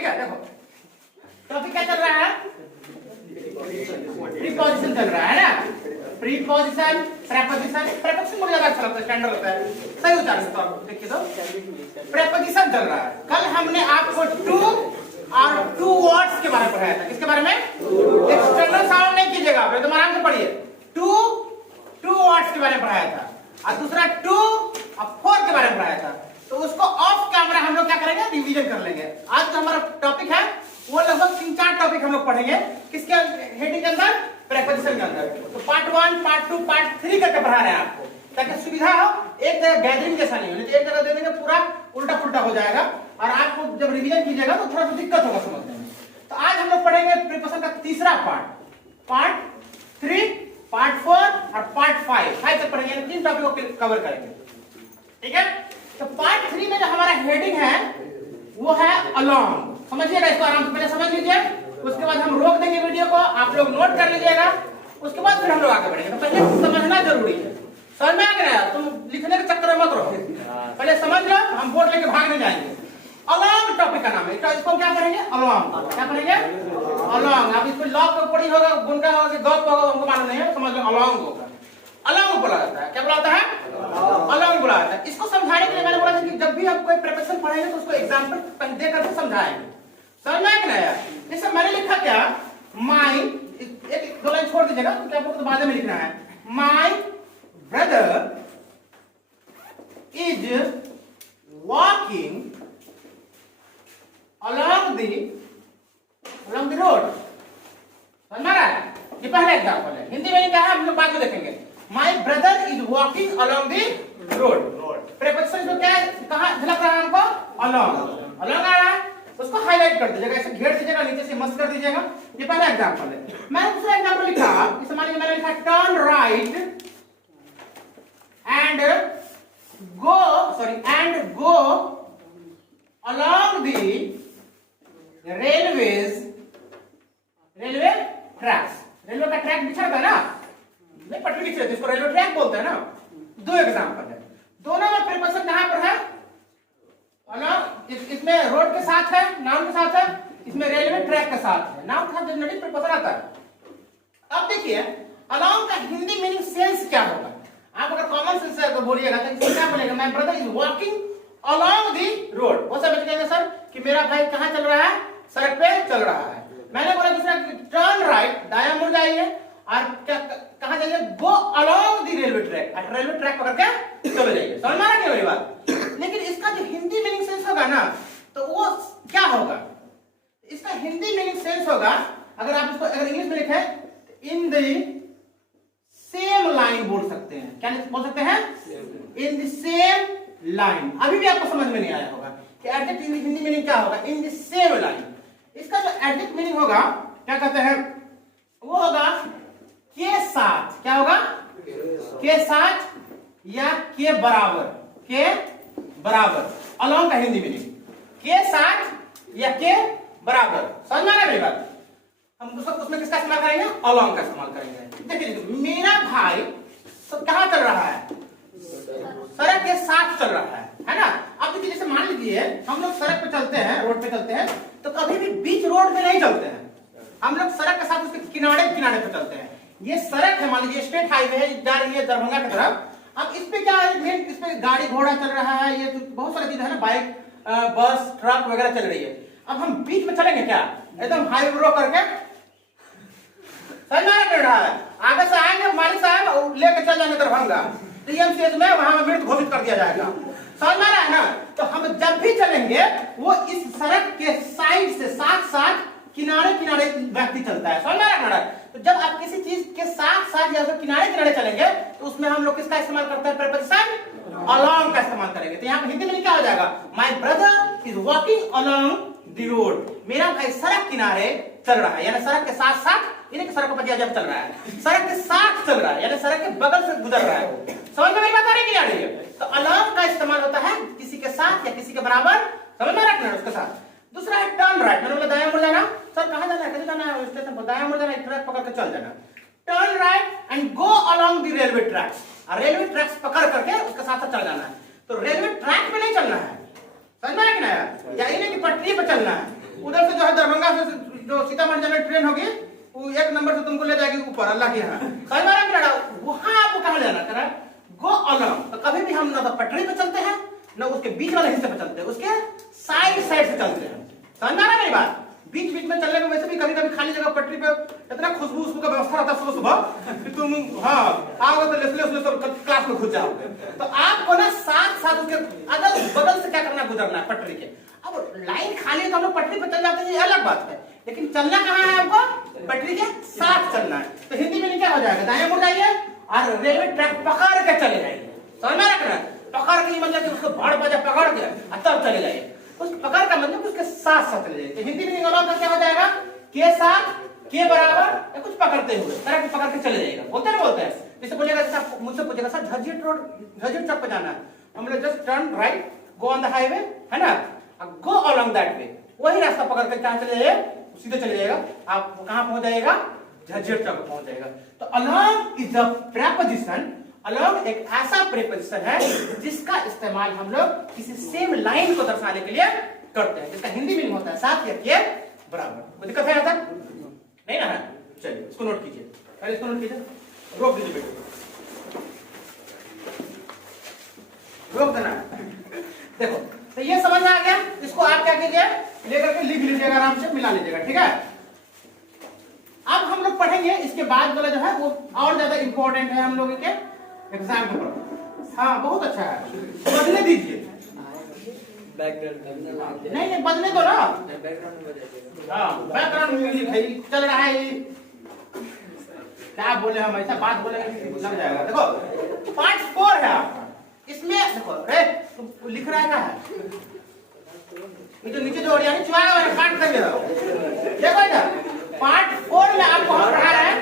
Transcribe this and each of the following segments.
ठीक है, देखो टॉपिक क्या चल रहा है? प्रीपोजिशन चल रहा है ना। प्रीपोजिशन, प्रेपोजिशन, प्रेपोजिशन मुझे ज्यादा अच्छा लगता है, स्टैंडर्ड होता है, सही उच्चारण है। तो देखिए तो प्रेपोजिशन चल रहा है। कल हमने आपको टू और टू वर्ड्स के बारे में पढ़ाया था। किसके बारे में? एक्सटर्नल साउंड नहीं कीजिएगा, तो आराम से पढ़िए। टू वर्ड्स के बारे में पढ़ाया था, और दूसरा टू और फोर के बारे में पढ़ाया था। तो उसको ऑफ कैमरा हम लोग क्या करेंगे? रिवीजन कर लेंगे। आज जो हमारा टॉपिक है वो लगभग 3-4 टॉपिक हम लोग पढ़ेंगे। किसके हेडिंग के अंदर? प्रेपोजिशन के अंदर। तो पार्ट 1, पार्ट 2, पार्ट 3 करके पढ़ा रहे हैं आपको, ताकि सुविधा हो। एक जगह गैदरिंग जैसा नहीं हो, नहीं तो एक जगह दे देंगे पूरा उल्टा पुल्टा हो जाएगा, और आपको जब रिवीजन कीजिएगा तो थोड़ा सा दिक्कत होगा समझने में। तो आज हम लोग पढ़ेंगे प्रीपोजिशन का तीसरा पार्ट, पार्ट 3, पार्ट 4 और पार्ट 5 तक पढ़ेंगे। 3 टॉपिक को कवर करेंगे, ठीक है। तो पार्ट 3 में जो हमारा हेडिंग है वो है अलोंग। समझिएगा इसको आराम से, पहले समझ लीजिए, उसके बाद हम रोक देंगे वीडियो को, आप लोग नोट कर लीजिएगा, उसके बाद फिर हम लोग आगे बढ़ेंगे। तो पहले समझना जरूरी है। समझ में आ गया? तुम लिखने के चक्कर में मत रहो, पहले समझ लो, हम बोर्ड लेके भाग नहीं जाएंगे। अलोंग टॉपिक का नाम है, इसको क्या करेंगे? अलोंग। क्या करेंगे? अलोंग। अब इसको लॉ पे पढ़ी होगा, गुंडा होगा कि गप होगा, हमको मालूम नहीं है, समझ लो अलोंग होगा। अलोंग बोला जाता है। क्या बोला जाता है? अलोंग बोला जाता है। इसको समझाने के लिए मैंने बोला था कि जब भी आप कोई प्रेपोजिशन पढ़ेंगे तो उसको एग्जांपल दे करके समझाएंगे। समझ में आ गया? जैसे मैंने लिखा क्या, माय, एक 2 लाइन छोड़ दीजिएगा क्योंकि आपको तो बाद में लिखना है। My brother is walking along the road। समझ में आ रहा है? ये पहला एग्जांपल है। हिंदी में क्या है हम लोग बाद में देखेंगे। My brother is walking along the road। Preposition जो क्या है, कहां झलक रहा है हमको? along आ रहा है, उसको हाईलाइट कर दीजिएगा, ऐसे घेर दीजिएगा, नीचे से मस्त कर दीजिएगा। ये पहला एग्जांपल है। मैंने दूसरा एग्जांपल लिखा, इस मान लीजिए मैंने लिखा turn right and go along the railway tracks. Railway का ट्रैक बिछड़ता है ना, नहीं पटरी बिछड़ी रहती, इसको रेलवे ट्रैक बोलते हैं ना। 2 एग्जांपल है, दोनों में प्रीपोजिशन कहां पर है? along, इसमें रोड के साथ है, नाउन के साथ है, इसमें रेलवे ट्रैक के साथ है, नाउन के साथ जनरली प्रीपोजिशन आता है। अब देखिए along का हिंदी मीनिंग सेंस क्या होगा? आप अगर कॉमन सेंस से अगर बोलिएगा तो इसमें क्या बोलेगा? My brother is walking along the road। वो सब कहेंगे सर कि मेरा भाई कहां चल रहा है? सड़क पे चल रहा है। मैंने बोला दूसरा टर्न राइट, दायां मुड़ जाइए, और कहां जाइए? गो along the railway track, railway track पकड़ के चले जाइए। समझ में आ रहा है मेरी बात? लेकिन इसका जो हिंदी मीनिंग सेंस होगा ना, तो वो क्या होगा? इसका हिंदी मीनिंग सेंस होगा, अगर आप इसको अगर इंग्लिश में लिखें, इन द सेम लाइन बोल सकते हैं। क्या बोल सकते हैं? In the same line. अभी भी आपको समझ में नहीं आया होगा कि एडजेक्टिव हिंदी मीनिंग क्या होगा? In the same line. इसका जो एडजेक्टिव मीनिंग होगा, क्या कहते हैं, वो होगा के साथ। क्या होगा? के साथ या के बराबर। के बराबर अलोंग का हिंदी मीनिंग के साथ या के बराबर। समझ में आ रहा है मेरी बात? हम उसमें किसका इस्तेमाल करेंगे? अलोंग का इस्तेमाल करेंगे। देखिए मेरा भाई कहां चल रहा है? सड़क के साथ चल रहा है ना। अब देखिए जैसे मान लीजिए हम लोग सड़क पे चलते हैं, रोड पे चलते हैं, तो कभी भी बीच रोड पे नहीं चलते हैं, हम लोग सड़क के साथ उसके किनारे किनारे पे चलते हैं। ये सड़क है, मान लीजिए स्टेट हाईवे है, जा रही है दरभंगा की तरफ। अब इस पे क्या है, इस पे गाड़ी घोड़ा चल रहा है, ये तो बहुत सारी चीज है ना, बाइक, बस, ट्रक वगैरह चल रही है। अब हम बीच में चलेंगे क्या? एकदम हाईवे रोक करके? समझ में आ रहा है? आगे से आएंगे मालिक साहब लेके चल जाएंगे दरभंगा, टीएमसीएच में, वहां मृत घोषित कर दिया जाएगा। समझ में आ रहा है ना? तो हम जब भी चलेंगे वो इस सड़क के साइड से साथ साथ किनारे किनारे व्यक्ति चलता है। समझ में आ रहा है? तो जब आप किसी चीज के साथ साथ या फिर किनारे किनारे चलेंगे तो उसमें हम लोग किसका इस्तेमाल करते हैं? प्रीपोजिशन along का इस्तेमाल करेंगे। तो यहाँ हिंदी में क्या हो जाएगा? My brother is walking along the road। मेरा भाई सड़क किनारे चल रहा है, यानी सड़क के साथ साथ, यानी कि सड़क पर जब चल रहा है, सड़क के साथ चल रहा है, यानी सड़क के बगल से गुजर रहा है। समझ में मेरी बात आ रही है? तो along का इस्तेमाल होता है किसी के साथ या किसी के बराबर। समझ में रखना है उसके साथ। दूसरा है टर्न राइट। मैंने बोला दायां मुड़ जाना। सर कहां जाना है? कैसे जाना है? स्टेशन पर दायां मुड़ जाना, ट्रैक पकड़ के चल जाना। Turn right and go along the railway tracks. Railway tracks पकड़ करके उसके साथ साथ चल जाना है। तो रेलवे ट्रैक पे नहीं चलना है, समझ में आया? या इन्हें की पटरी पे चलना है, उधर से जो है दरभंगा से जो सीतामढ़ी जाने ट्रेन होगी वो 1 नंबर से तुमको ले जाएगी ऊपर अल्लाह के यहाँ। समझ में आ रहा है? वहां आपको कहाँ जाना करा गो अलॉन्ग। तो कभी भी हम ना तो पटरी पे चलते हैं ना उसके बीच वाले हिस्से पे चलते हैं, उसके साइड साइड से चलते हैं। समझ में आ रहा है बात? बीच बीच में चलने में वैसे भी कभी कभी खाली जगह पटरी पे इतना खुशबू उसका व्यवस्था रहता है सुबह सुबह कि तुम आओगे तो लेसले क्लास में घुस जाओगे। तो आपको ना साथ साथ उसके अगल बगल से क्या करना, गुजरना है पटरी के। अब लाइन खाली है तो हम लोग पटरी पे चल जाते हैं, ये अलग बात है, लेकिन चलना कहाँ है आपको? पटरी के साथ चलना है। तो हिंदी में क्या हो जाएगा, दाएं मुड़ जाइए और रेलवे ट्रैक पकड़ के चले जाइए। समझ में रखना, पकड़ के मतलब कि उसको भाड़ बजा पकड़ के तब चले जाइए। उस पकड़ का मतलब उसके साथ साथ चले जाइए। तो हिंदी में का क्या हो जाएगा, के साथ के बराबर या कुछ पकड़ते हुए तरह पकड़ के चले जाएगा। बोलते ना बोलते हैं, जैसे बोलेगा जैसा मुझसे पूछेगा सर झज्जर रोड झज्जर चौक पे जाना है, हम लोग just turn right go on the highway है ना, गो अलोंग दैट वे, वही रास्ता पकड़ के कहां चले जाइए, सीधे चले जाएगा। आप कहां पहुंच जाएगा, झज्जर चौक पहुंच जाएगा। तो along is the preposition, along एक ऐसा प्रेपोजिशन है जिसका इस्तेमाल हम लोग किसी सेम लाइन को दर्शाने के लिए करते हैं, जिसका हिंदी मीनिंग होता है साथ या के बराबर। कोई दिक्कत है यहाँ तक? नहीं ना है? चलिए इसको नोट कीजिए, पहले इसको नोट कीजिए, रोक दीजिए बेटे, रोक देना है। देखो तो ये समझ में आ गया, इसको आप क्या कीजिए लेकर के लिख लीजिएगा, आराम से मिला लीजिएगा, ठीक है। अब हम लोग पढ़ेंगे इसके बाद वाला जो है वो और ज्यादा इंपॉर्टेंट है हम लोगों के एग्जाम के ऊपर। हाँ बहुत अच्छा है, बदले दीजिए, नहीं बदले दो ना, बैकग्राउंड म्यूजिक है चल रहा है, क्या बोले हम, ऐसा बात बोले लग जाएगा। देखो पार्ट 4 है आपका, इसमें देखो रे लिख रहा है ये जो नीचे जो ओरियानी चुआया हुआ है काट कर दे, देखो इधर पार्ट 4 में आपको हम पढ़ा रहे हैं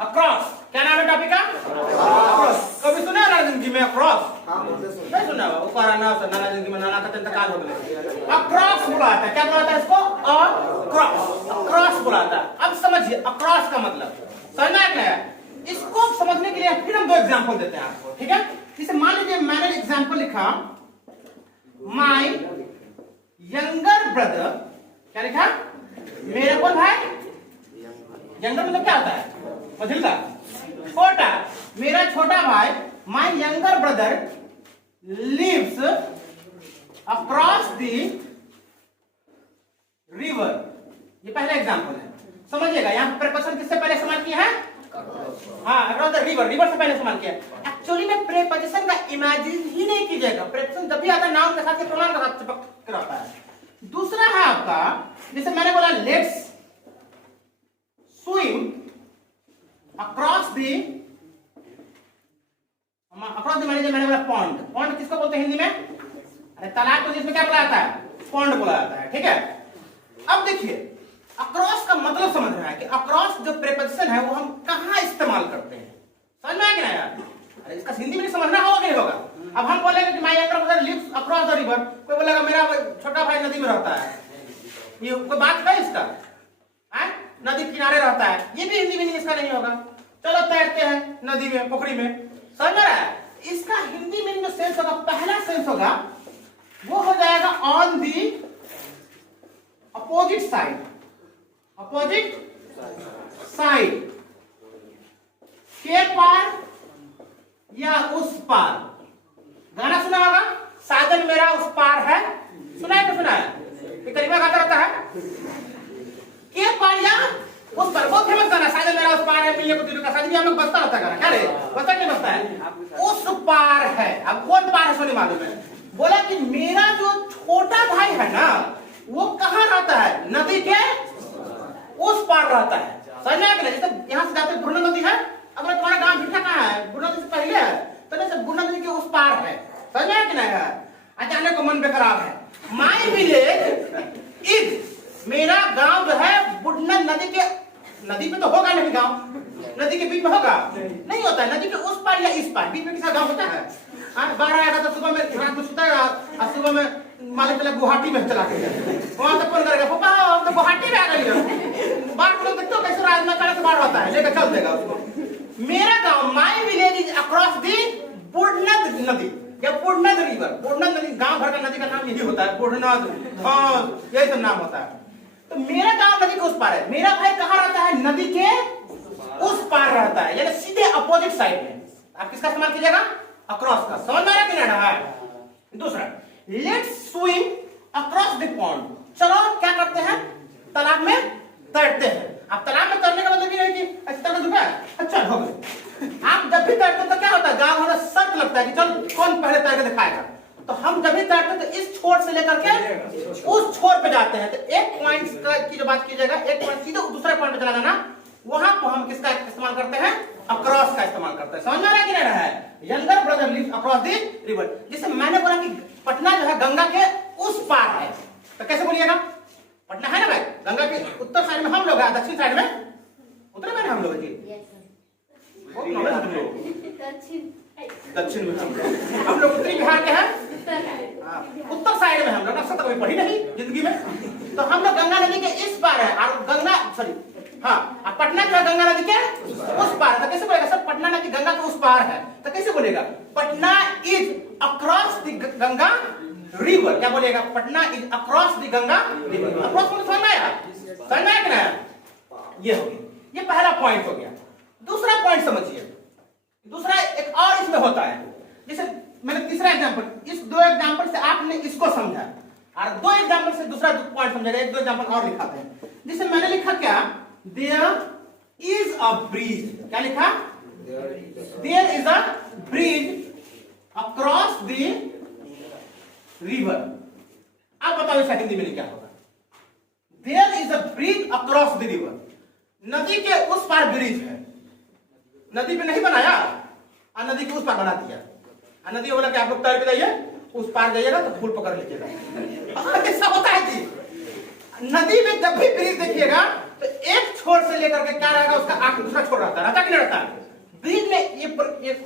अक्रॉस। क्या नाम है टॉपिक का? अक्रॉस। कभी सुना है जिंदगी में अक्रॉस? नहीं सुना होगा, ऊपर आना नाना जिंदगी में नाना का इंतकाल हो गया। अक्रॉस बुलाता है, क्या बुलाता है इसको? अक्रॉस, अक्रॉस बुलाता है। अब समझिए अक्रॉस का मतलब समझना है, इसको समझने के लिए फिर हम 2 एग्जांपल देते हैं आपको, ठीक है। जैसे मान लीजिए मैंने एग्जांपल लिखा माय यंगर ब्रदर, क्या लिखा? मेरा कौन भाई? यंगर मतलब क्या होता है? मझिला, छोटा, मेरा छोटा भाई, my younger brother lives across the river. ये पहला एग्जांपल है, समझिएगा। यहाँ प्रेपोजिशन किससे पहले इस्तेमाल किया है? हाँ, अक्रॉस द रिवर, रिवर से पहले इस्तेमाल किया। एक्चुअली में प्रेपोजिशन का इमेजिन ही नहीं कीजिएगा, प्रेपोजिशन जब भी आता है नाउन के साथ प्रमाण के साथ चिपक कर आता है। दूसरा है आपका, जैसे मैंने बोला लेट्स स्विम अक्रॉस द मैंने बोला पॉन्ड। पॉन्ड किसको बोलते हैं हिंदी में? अरे तालाब को जिसमें क्या बोला जाता है? पॉन्ड बोला जाता है, ठीक है। अब देखिए अक्रॉस का मतलब समझ रहा है कि अक्रॉस जो प्रेपोजिशन है वो हम कहां इस्तेमाल करते हैं, समझ में आ गया यार? अरे इसका हिंदी में समझना होगा नहीं होगा? अब हम बोलेंगे कि my younger brother lives across the river, कोई बोलेगा मेरा छोटा भाई नदी में रहता है, ये कोई बात है इसका? नदी किनारे रहता है, ये भी हिंदी मीनिंग इसका नहीं होगा। चलो तैरते हैं नदी में, पोखरी में, समझ रहा है? इसका हिंदी मीनिंग जो सेंस होगा, पहला सेंस होगा वो हो जाएगा on the opposite side, opposite side, के पार या उस पार। गाना सुना होगा, साजन मेरा उस पार है, सुना है? सुना है, ये करीबा गाता रहता है। के पार या उस पार, बहुत फेमस गाना, साजन मेरा उस पार है, मिलने को दिल का साजन, भी हम लोग बजता रहता गाना, क्या रे बजता नहीं बजता है? उस पार है। अब कौन पार है सोनी मालूम है? बोला कि मेरा जो छोटा भाई है ना वो कहाँ रहता है? नदी के उस पार रहता है, समझ में आ गया? जैसे यहाँ से जाते बुरना नदी है, अगर तुम्हारा गांव भिट्ठा कहाँ है? बुरना नदी से पहले है, तो जैसे बुरना नदी के उस पार है, समझ में आ गया ना? अचानक को मन बेकरार है। माय विलेज इज, मेरा गांव जो है बुढ़ना नदी के, नदी पे तो होगा नहीं गांव, नदी के बीच में होगा? नहीं होता है, नदी के उस पार या इस पार, बीच में किसा गांव होता है? बाहर आएगा तो सुबह में रात में सुता है, सुबह में मालिक चला गुवाहाटी में चला गया, वहां तक फोन करेगा पापा हम तो गुवाहाटी में आ गए, बाहर को देखते हो कैसे रात में अचानक से बाहर होता है, लेकर चल देगा उसको। मेरा गांव, my village is across the Budhna नदी, या पूर्णद रिवर, पूर्णद नदी, गांव भर का नदी का नाम यही होता है, पूर्णद, धौस, यही सब नाम होता है। तो मेरा गांव नदी के उस पार है, मेरा भाई कहाँ रहता है? नदी के उस पार रहता है, यानी सीधे अपोजिट साइड में। आप किसका इस्तेमाल कीजिएगा? अक्रॉस का। समझ में आ रहा कि नहीं रहा है? दूसरा, let's swim across the pond. चलो क्या करते हैं? तालाब में तैरते हैं। आप तालाब में तैरने का मतलब ये है कि ऐसे तैरना दुका है, अच्छा हो गए। आप जब भी तैरते तो क्या होता है? गांव में शर्त लगता है कि चल कौन पहले तैर के दिखाएगा। तो हम जब भी तैरते तो इस छोर से लेकर के उस छोर पे जाते हैं। तो एक पॉइंट की जो बात कीजिएगा, एक पॉइंट सीधे दूसरे पॉइंट पे चला जाना, वहां पर हम किसका इस्तेमाल करते हैं? अक्रॉस का इस्तेमाल करते हैं। समझ में आ रहा कि नहीं रहा है? Younger brother lives across the river. जिसे मैंने बोला कि पटना जो है गंगा के उस पार है, तो कैसे बोलिएगा? पटना है ना भाई, गंगा के उत्तर साइड में हम लोग हैं, दक्षिण साइड में उत्तर में हम लोग जी, दक्षिण में हम लोग उत्तरी बिहार के हैं, उत्तर साइड में हम लोग। अक्सर कभी पढ़ी नहीं जिंदगी में। तो हम लोग गंगा नदी के इस पार है और गंगा सॉरी हाँ पटना जो है गंगा नदी के उस पार है। तो कैसे बोलेगा सर? पटना नदी गंगा के उस पार है, तो कैसे बोलेगा? Patna is across the Ganga river. क्या बोलेगा? Patna is across the Ganga river. Across में समझ में आया? समझ में आया कि नहीं? ये हो गया, ये पहला पॉइंट हो गया। दूसरा पॉइंट समझिए, दूसरा एक और इसमें होता है। जैसे मैंने तीसरा एग्जांपल, इस दो एग्जांपल से आपने इसको समझा और दो एग्जांपल से दूसरा पॉइंट समझेगा। एक दो एग्जांपल और लिखाते हैं। जैसे मैंने लिखा क्या? There is a bridge. क्या लिखा? There is a bridge across the river. अब बताओ इसका हिंदी में क्या होगा? There is a bridge across the river. नदी के उस पार ब्रिज है, नदी पे नहीं बनाया और नदी के उस पार बना दिया। और नदी बोला कि आप लोग तैर के जाइए, उस पार जाइएगा तो फूल पकड़ लीजिएगा। ऐसा होता है जी। नदी में जब भी ब्रिज देखिएगा तो एक छोर से लेकर के क्या रहेगा, उसका आगे दूसरा छोर रहता है, कि नहीं रहता है? ब्रिज में ये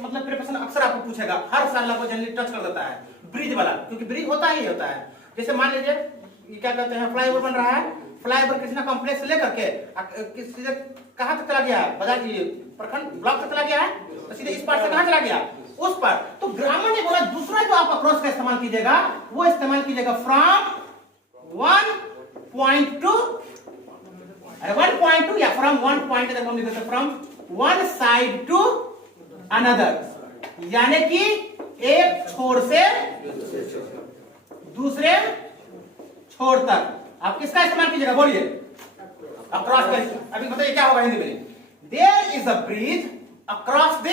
मतलब प्रिपरेशन अक्सर आपको पूछेगा, हर साल आपको जनरली टच कर देता है ब्रिज वाला, क्योंकि ब्रिज होता ही होता है। जैसे मान लीजिए ये क्या कहते हैं, फ्लाईओवर बन रहा है, फ्लाईओवर कृष्णा कॉम्प्लेक्स से लेकर के सीधे कहां तक चला गया है? बाजार की प्रखंड ब्लॉक तक चला गया है, तो सीधे इस पार से कहां चला गया? उस पार। तो ग्रामर ने बोला दूसरा जो आप अक्रॉस का इस्तेमाल कीजिएगा वो इस्तेमाल कीजिएगा फ्रॉम 1.2 1.2 या फ्रॉम 1 पॉइंट, हम लिखते हैं from one side to another, यानी कि एक छोर से दूसरे छोर तक। आप किसका इस्तेमाल कीजिएगा? बोलिए। अक्रॉस का। अभी बताइए क्या होगा हिंदी में? There is a bridge across the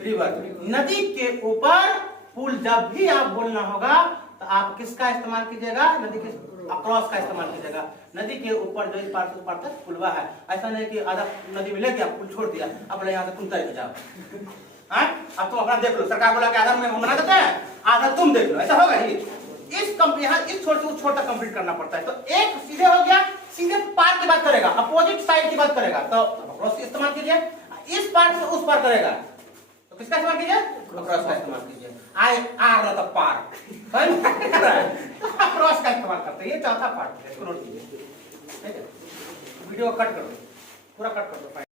river. नदी के ऊपर पुल। जब भी आप बोलना होगा तो आप किसका इस्तेमाल कीजिएगा? नदी के अक्रॉस का इस्तेमाल कीजिएगा। नदी के ऊपर जो इस पार से उस पार तक पुलवा है, ऐसा नहीं कि आधा नदी में ले गया पुल छोड़ दिया, अब यहाँ से तुम तैर के जाओ। अब तुम अपना देख लो, सरकार बोला कि आधा में बना देते हैं, आधा तुम देख लो, ऐसा होगा ही। यहाँ इस छोर से उस छोर तक कंप्लीट करना पड़ता है। तो एक सीधे हो गया, सीधे पार की बात करेगा, अपोजिट साइड की बात करेगा तो अक्रॉस इस्तेमाल कीजिए। इस पार से उस पार करेगा तो किसका इस्तेमाल कीजिए? अक्रॉस का इस्तेमाल कीजिए। आई आर मतलब पार, तो अक्रॉस का इस्तेमाल करते हैं। ये चौथा पार्ट है, इसको नोट कीजिए। वीडियो कट कर दो, पूरा कट कर दो।